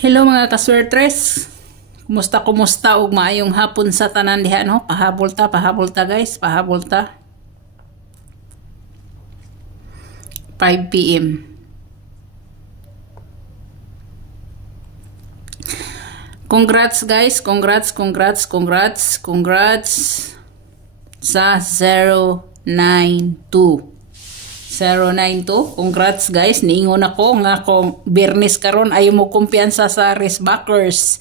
Hello mga kaswertres. Kumusta ug maayong hapon sa tanan diha no? Pahabol ta guys, pahabol ta. 5 PM. Congrats guys, congrats sa 092. 092. Congrats guys, niingon ako nga kung Bernis karon ayo mo kumpiyansa sa Risbackers.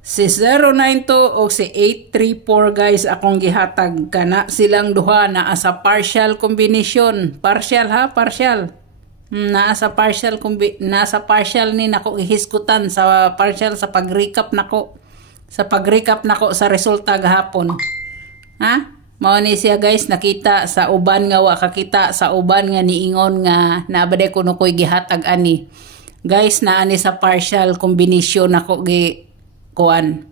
Si 092 o si 834 guys akong gihatag kana silang duha naa sa partial combination. Partial ha, partial. Nasa partial ni nako ihisgutan sa partial sa pag-recap nako. Sa pag-recap nako sa resulta gahapon. Ha? Mao ni siya guys, nakita sa uban nga wa kakita sa uban nga niingon nga nabade kuno koy gihatag ani. Guys, naani sa partial combination nako gi kuan.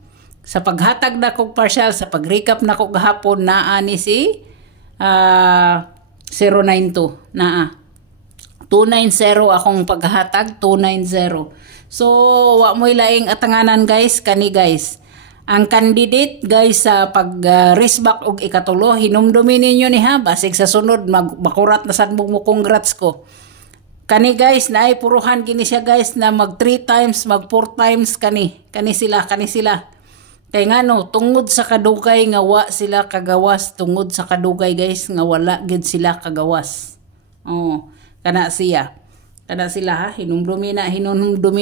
Sa paghatag nako partial sa pag-recap nako gahapon naani si 092 naa. 290 akong paghatag 290. So wa mo'y laing atanganan guys kani guys. Ang candidate guys sa pag-risback og ikatulo, hinumdumi ninyo ni ha, basig sa sunod makurat na sad mo congrats ko. Kani guys, naay puruhan gini siya guys na mag 3 times, mag 4 times kani sila. Kay ngano, tungod sa kadugay nga wa sila kagawas, tungod sa kadugay guys nga wala gid sila kagawas. Oh, kana sila ha, hinumdumi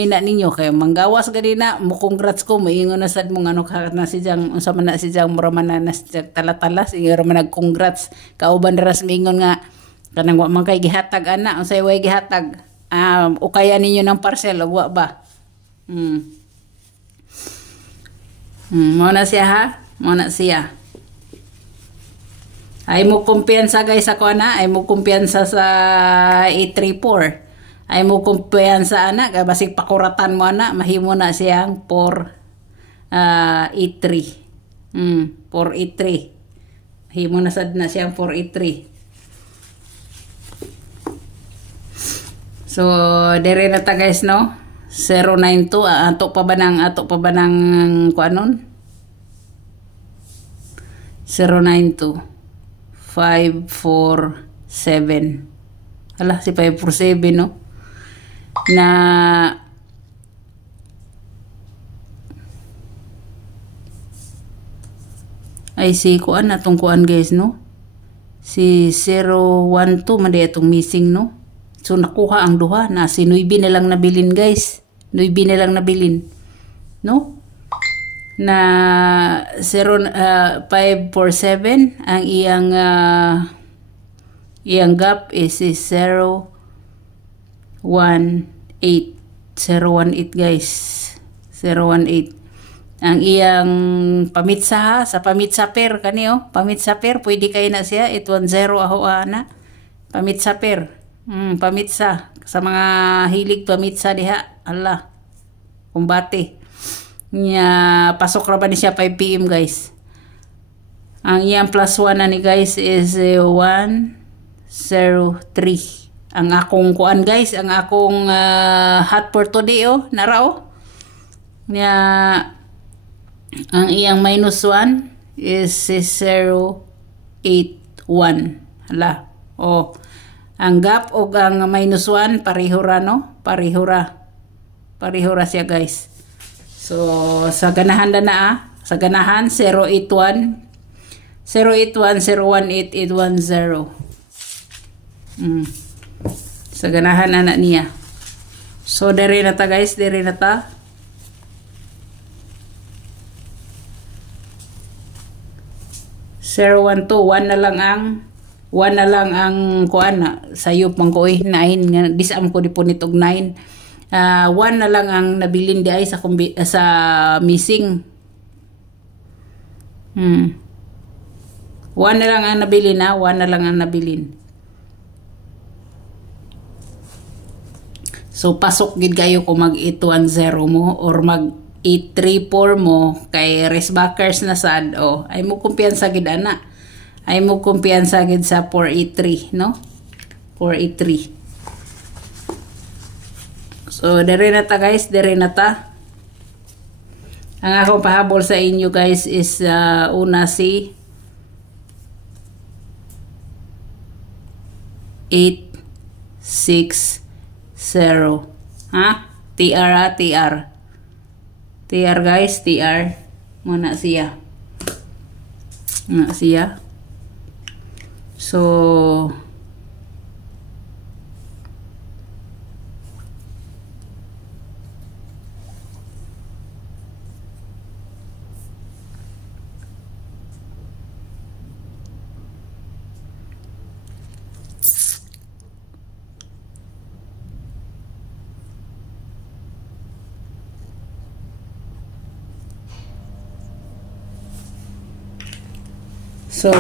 na ninyo kay manggawas gadi na mo congrats ko moingon na sad mo ngano ka na si jang unsa man na si jang muraman na talas ingon man nag-congrats kauban ras mingon nga kanang wa man kay gihatag ana unsay way gihatag o kaya ninyo ng parcel wa ba mo na siya ha, mo na siya. Ay mo kumpiyansa guys ako na, ay mo kumpiyansa sa 834. Ay mo kumpiyansa ana, basig pakuratan mo ana, mahimo na siyang 483. 483. Mahimo na sad na siyang 483. So, dire na ta guys no. 092 ato pa ba nang kuanon? 092 547. Hala si 547 no. Na ay si kuan atong kuan guys no. Si 012 man di atong missing no. So nakuha ang duha na si 9 na lang nabilin guys. 9 na lang nabilin. No? Na 547 ang iyang gap is 018 guys. 018 ang iyang pamitsa ha, sa pamitsa per kaniyo pamitsa per pwede kay na siya 810 aho ana pamitsa per pamitsa sa mga hilig pamitsa diha Allah kumbate nya pasok ra ba ni siya 5 PM guys. Ang iyang plus 1 na ni guys is 103. Ang akong kuan guys, ang akong hot for today nara nya ang iyang minus 1 is 081. Hala ang gap og ang minus 1 pareho ra no, pareho ra siya guys. So sa ganahan sa ganahan 081 018 810. Sa ganahan anak niya. So dere na ta guys, dere na ta. One na lang ang kuan na sayop man ko 9 nga disam ko dipunit og 9. 1 na lang ang nabilin di ay sa missing. 1 na lang ang nabilin na, 1 na lang ang nabilin. So pasok gid kayo kung mag 810 mo or mag 834 mo kay Risbackers na sad ay mo kumpiyansa gid ana. Ay mo kumpiyansa gid sa 483 no? 483. So, dere na ta guys, dere na ta. Ang akong pahabol sa inyo guys is una si 860. Ha? TR TR. TR guys, TR. Muna siya. Muna siya. So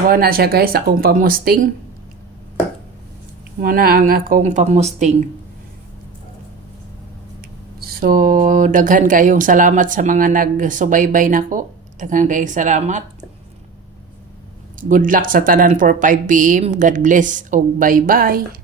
wala siya guys, akong pamusting. Muna ang akong pamusting. So, daghan kayong salamat sa mga nagsubaybay nako. Daghan kayong salamat. Good luck sa tanan for 5 PM. God bless og bye-bye.